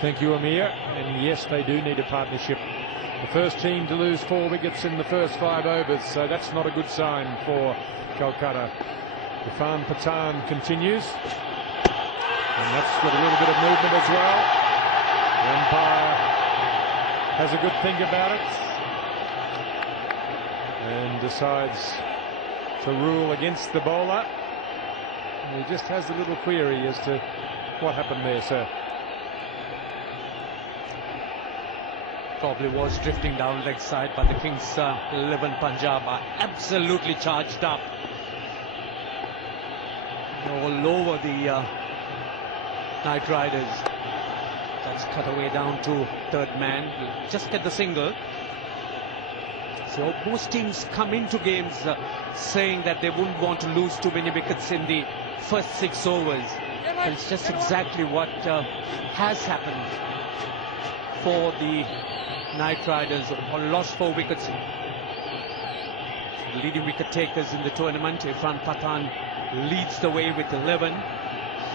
Thank you, Amir. And yes, they do need a partnership. The first team to lose 4 wickets in the first 5 overs, so that's not a good sign for Kolkata. Irfan Pathan continues, and that's got a little bit of movement as well. The umpire has a good think about it and decides to rule against the bowler. And he just has a little query as to what happened there, sir. Probably was drifting down leg side, but the Kings 11 Punjab are absolutely charged up. They're all over the Knight Riders. That's cut away down to third man. We'll just get the single. So most teams come into games saying that they wouldn't want to lose too many wickets in the first 6 overs. And it's just exactly what has happened for the Knight Riders, who lost 4 wickets. The leading wicket takers in the tournament, Irfan Pathan leads the way with 11.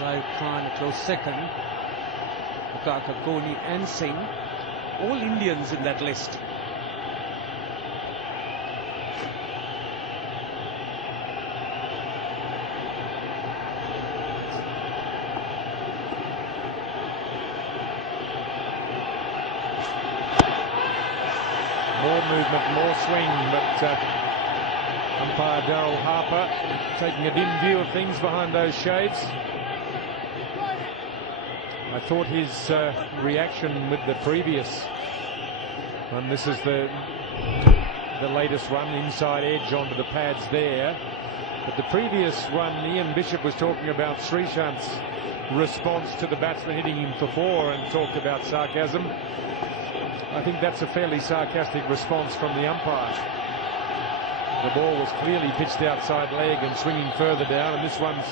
Zaid Khan a close second. Bukaka, Goni and Singh, all Indians in that list. More movement, more swing, but umpire Daryl Harper taking a dim view of things behind those shades. I thought his reaction with the previous one, this is the latest run, inside edge onto the pads there. But the previous one, Ian Bishop was talking about Srishant's response to the batsman hitting him for 4 and talked about sarcasm. I think that's a fairly sarcastic response from the umpire. The ball was clearly pitched outside leg and swinging further down, and this one's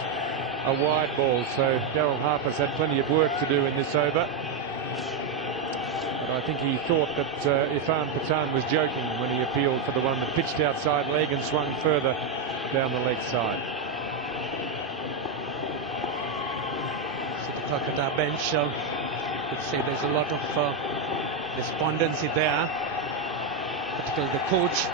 a wide ball, so Daryl Harper's had plenty of work to do in this over. But I think he thought that Irfan Pathan was joking when he appealed for the one that pitched outside leg and swung further down the leg side. So the Kolkata bench would say there's a lot of despondency there, particularly the coach.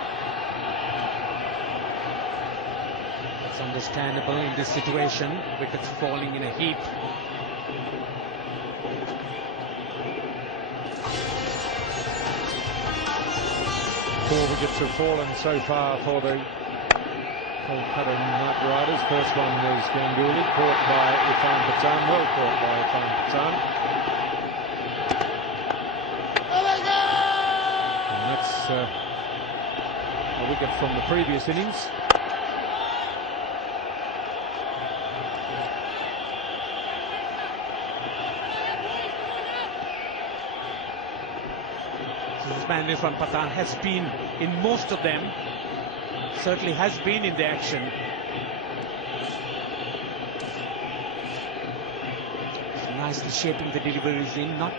It's understandable in this situation, wickets falling in a heap. Four wickets have fallen so far for the Kolkata Knight Riders. First one was Ganguly, caught by Irfan Pathan, well caught by Irfan Pathan. And that's a wicket from the previous innings. This man Irfan Pathan has been in most of them, certainly has been in the action. So nicely shaping the deliveries in, not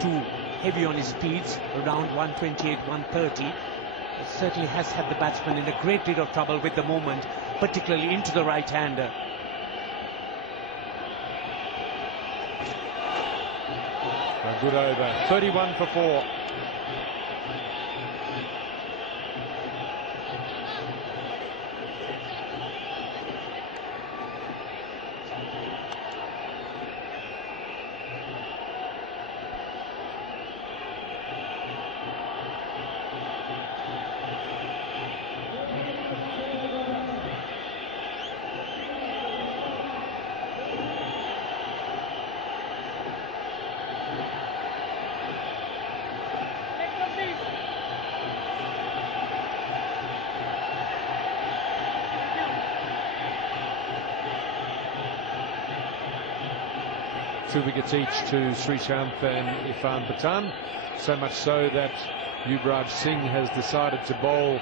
too heavy on his speeds, around 128, 130. It certainly has had the batsman in a great deal of trouble with the movement, particularly into the right-hander. A good over, 31 for 4. Two wickets each to Srishant and Irfan Pathan, so much so that Yuvraj Singh has decided to bowl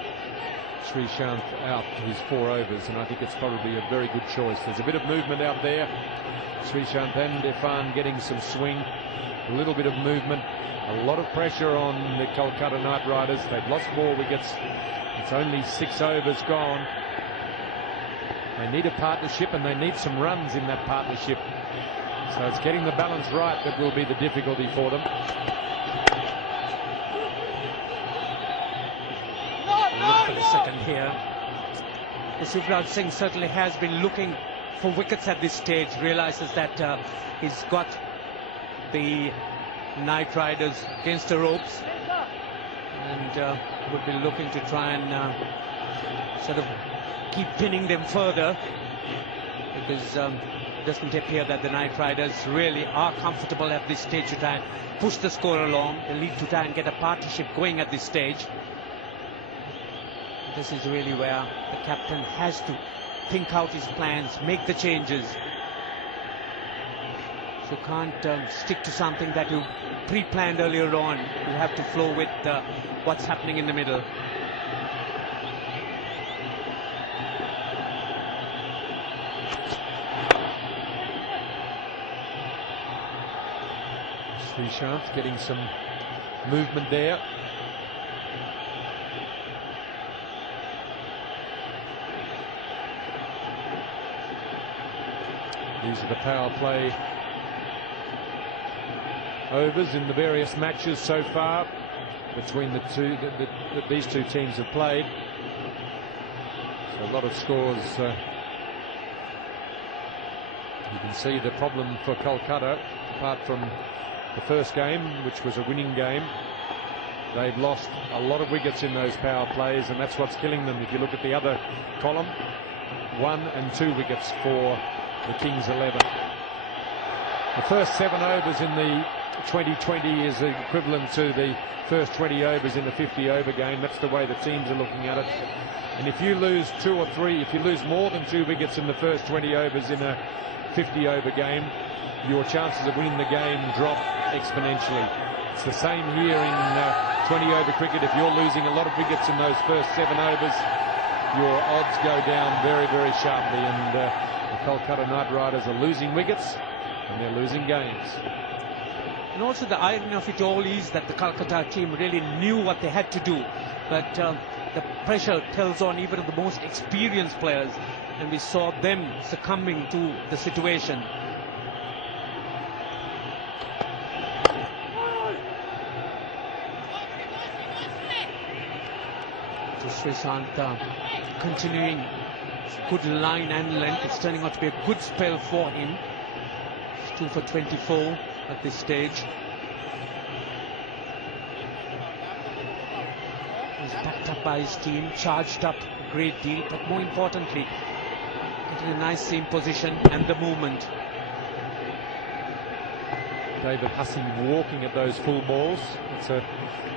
Srishant out his 4 overs, and I think it's probably a very good choice. There's a bit of movement out there. Srishant and Irfan getting some swing, a little bit of movement, a lot of pressure on the Kolkata Knight Riders. They've lost 4 wickets. It's only 6 overs gone. They need a partnership, and they need some runs in that partnership. So it's getting the balance right that will be the difficulty for them. Look for the second here. Yuvraj Singh certainly has been looking for wickets at this stage, realizes that he's got the Knight Riders against the ropes, and would be looking to try and sort of keep pinning them further, because it doesn't appear that the Knight Riders really are comfortable at this stage to try and push the score along. They need to try and get a partnership going at this stage. This is really where the captain has to think out his plans, make the changes. So you can't stick to something that you pre-planned earlier on. You have to flow with what's happening in the middle. Sreesanth getting some movement there. These are the power play overs in the various matches so far between the two that these two teams have played. So a lot of scores. You can see the problem for Kolkata, apart from the first game, which was a winning game. They've lost a lot of wickets in those power plays, and that's what's killing them. If you look at the other column, 1 and 2 wickets for the Kings 11. The first 7 overs in the 2020 is equivalent to the first 20 overs in the 50-over game. That's the way the teams are looking at it. And if you lose 2 or 3, if you lose more than 2 wickets in the first 20 overs in a 50-over game, your chances of winning the game drop exponentially. It's the same here in 20-over cricket. If you're losing a lot of wickets in those first 7 overs, your odds go down very, very sharply. And the Kolkata Knight Riders are losing wickets, and they're losing games. And also the irony of it all is that the Kolkata team really knew what they had to do, but the pressure tells on even the most experienced players, and we saw them succumbing to the situation. So Sreesanth continuing good line and length. It's turning out to be a good spell for him. It's 2 for 24 at this stage. He's backed up by his team, charged up a great deal, but more importantly, getting a nice seam position and the movement. David Hussey walking at those full balls. It's a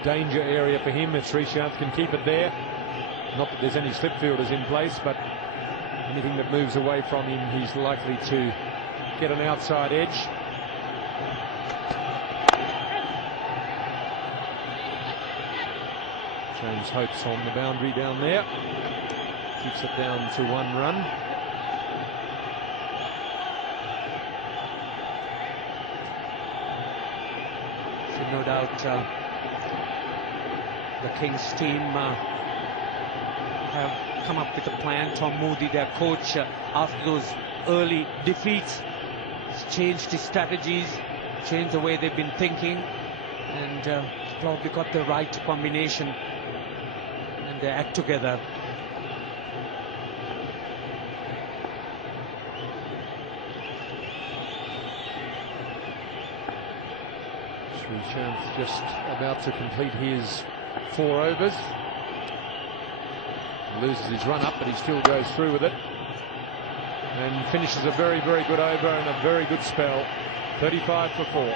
danger area for him if Sreesanth can keep it there. Not that there's any slip fielders in place, but anything that moves away from him, he's likely to get an outside edge. James Hope's on the boundary down there. Keeps it down to 1 run. So no doubt the Kings team have come up with a plan. Tom Moody, their coach, after those early defeats, has changed his strategies, changed the way they've been thinking, and probably got the right combination, and they act together. Sreesanth just about to complete his 4 overs. Loses his run up, but he still goes through with it and finishes a very, very good over and a very good spell. 35 for 4.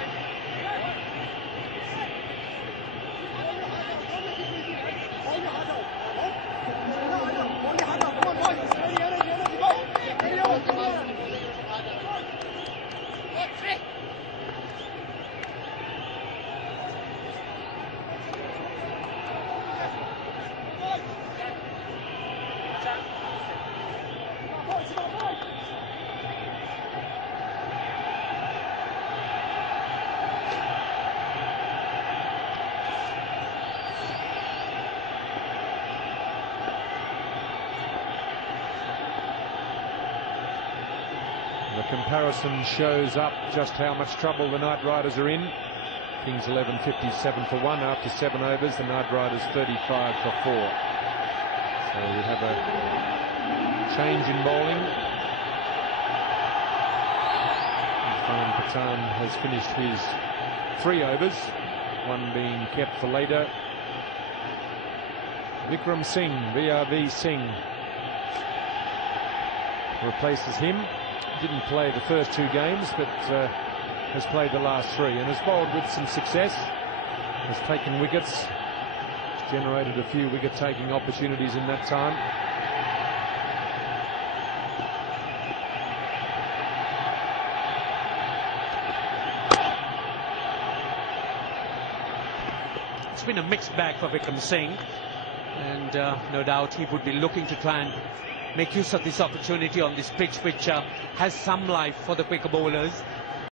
comparison shows up just how much trouble the Knight Riders are in. Kings 11 57 for 1 after 7 overs. The Knight Riders 35 for 4. So we have a change in bowling. Irfan Pathan has finished his 3 overs, 1 being kept for later. Vikram Singh, VRV Singh, replaces him. Didn't play the first 2 games, but has played the last 3 and has bowled with some success. Has taken wickets, has generated a few wicket-taking opportunities in that time. It's been a mixed bag for Vikram Singh, and no doubt he would be looking to try and make use of this opportunity on this pitch, which has some life for the quicker bowlers.